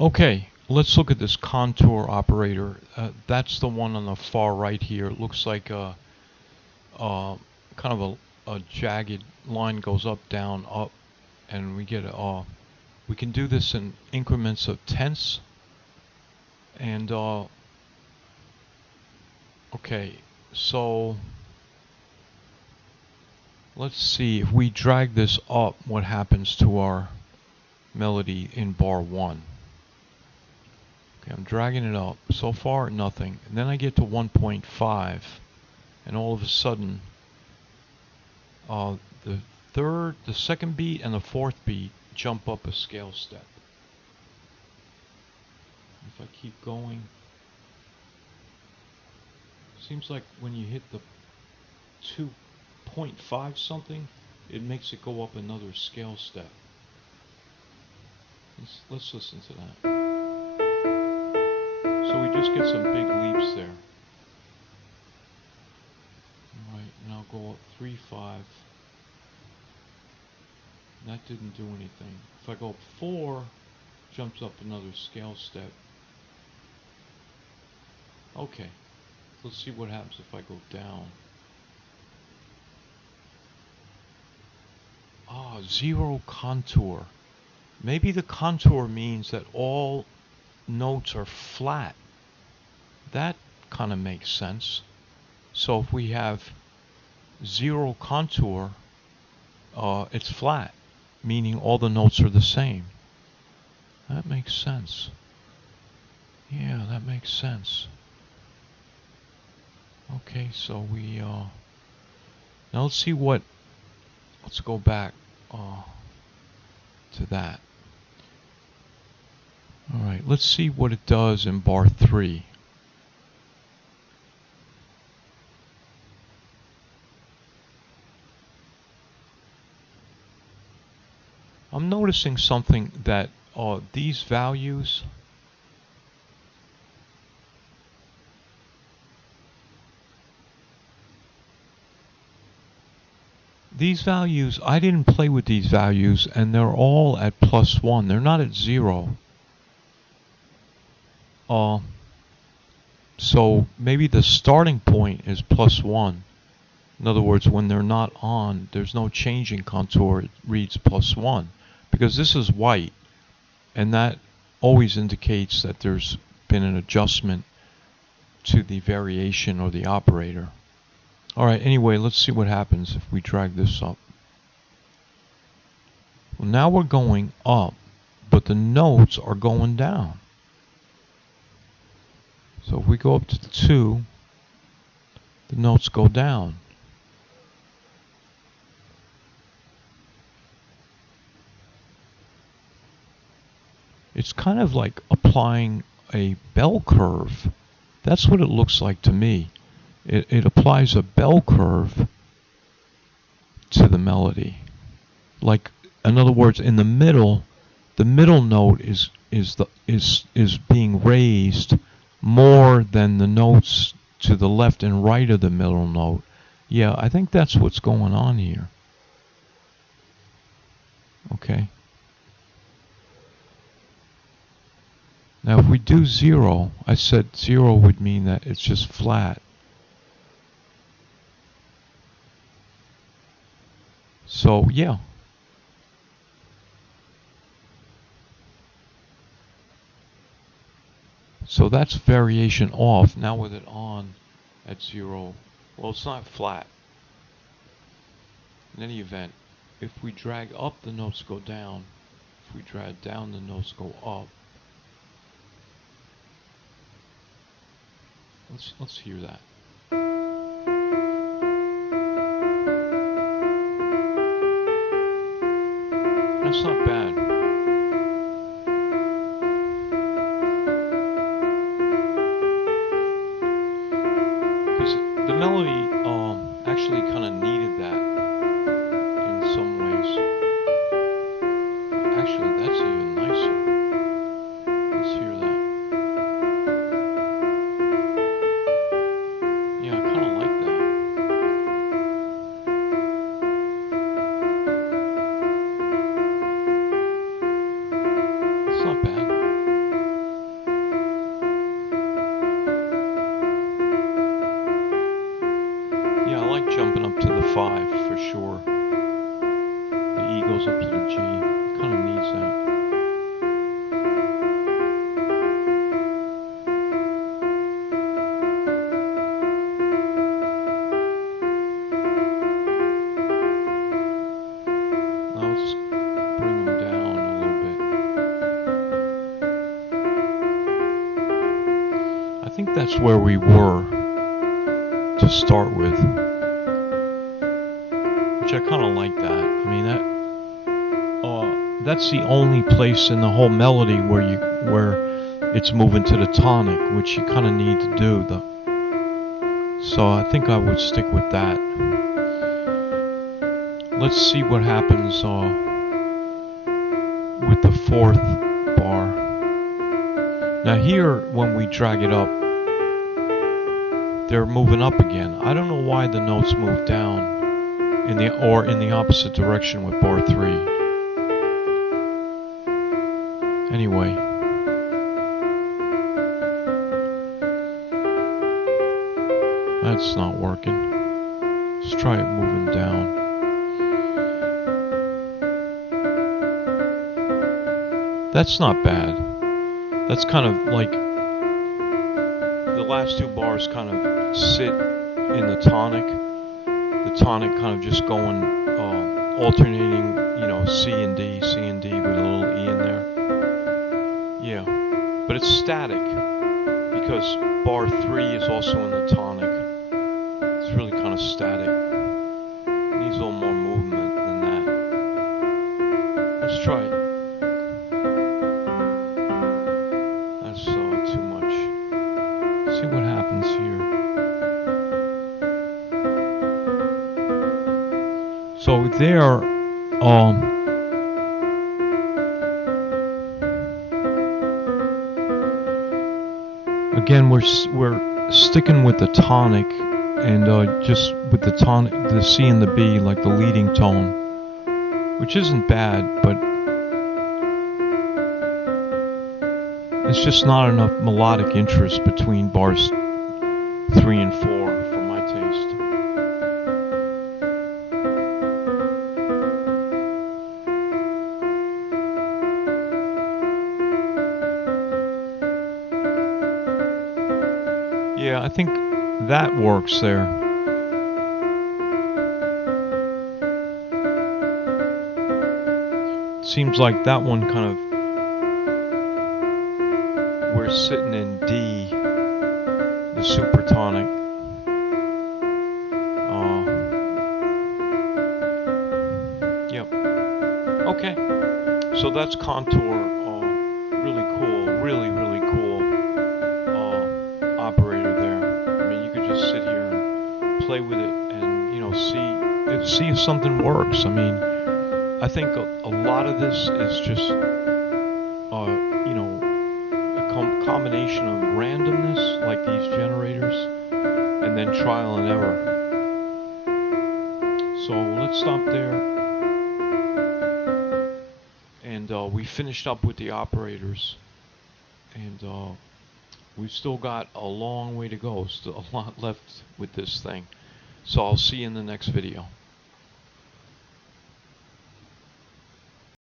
Okay, let's look at this contour operator. That's the one on the far right here. It looks like kind of a jagged line goes up, down, up, and we get we can do this in increments of tenths. And okay, so let's see if we drag this up, what happens to our melody in bar 1. Okay, I'm dragging it up. So far, nothing. And then I get to 1.5, and all of a sudden, the second beat and the fourth beat jump up a scale step. If I keep going, seems like when you hit the 2.5 something, it makes it go up another scale step. Let's listen to that. So we just get some big leaps there. Alright, now go up 3.5. That didn't do anything. If I go up 4, jumps up another scale step. Okay, let's see what happens if I go down. Zero contour. Maybe the contour means that all notes are flat. That kind of makes sense. So if we have zero contour, it's flat, meaning all the notes are the same. That makes sense. Yeah, that makes sense. Okay, so we now let's see what. Let's go back to that. All right, let's see what it does in bar 3. I'm noticing something that these values I didn't play with these values, and they're all at +1. They're not at 0. So maybe the starting point is +1. In other words, when they're not on, there's no change in contour. It reads +1 because this is white, and that always indicates that there's been an adjustment to the variation or the operator. Alright, anyway, let's see what happens if we drag this up. Well, now we're going up, but the notes are going down. So if we go up to the 2, the notes go down. It's kind of like applying a bell curve. That's what it looks like to me. It applies a bell curve to the melody. Like, in other words, in the middle note is being raised more than the notes to the left and right of the middle note. Yeah, I think that's what's going on here. Okay. Now if we do 0, I said 0 would mean that it's just flat. So yeah. So that's variation off. Now with it on at 0, well, it's not flat. In any event, if we drag up, the notes go down. If we drag down, the notes go up. Let's hear that. That's not bad. Because the melody actually kind of needed that in some ways. Actually, that's even nicer. Let's hear that. Yeah, I kind of like that. It's not bad. think that's where we were to start with, which I kind of like that. I mean, that's the only place in the whole melody where it's moving to the tonic, which you kind of need to do. So I think I would stick with that. Let's see what happens with the fourth bar. Now here, when we drag it up, they're moving up again. I don't know why the notes move down in the opposite direction with bar 3. Anyway, that's not working. Let's try it moving down. That's not bad. That's kind of like the last 2 bars kind of sit in the tonic. The tonic kind of just going alternating, C and D with a little E in there. Yeah, but it's static because bar 3 is also in the tonic. It's really kind of static. It needs a little more movement than that. Let's try it. That's too much. See what happens here. So there, again, we're sticking with the tonic, and just with the tonic, the C and the B, like the leading tone, which isn't bad, but it's just not enough melodic interest between bars 3 and 4 for my taste. Yeah, I think that works there. Seems like that one kind of, we're sitting in D, the supertonic. Yep. Okay. So that's contour. Really cool. Really, really cool operator there. I mean, you could just sit here and play with it, and see if something works. I mean, I think a lot of this is just combination of randomness, like these generators, and then trial and error. So let's stop there, and we finished up with the operators, and we've still got a long way to go, still a lot left with this thing. So I'll see you in the next video.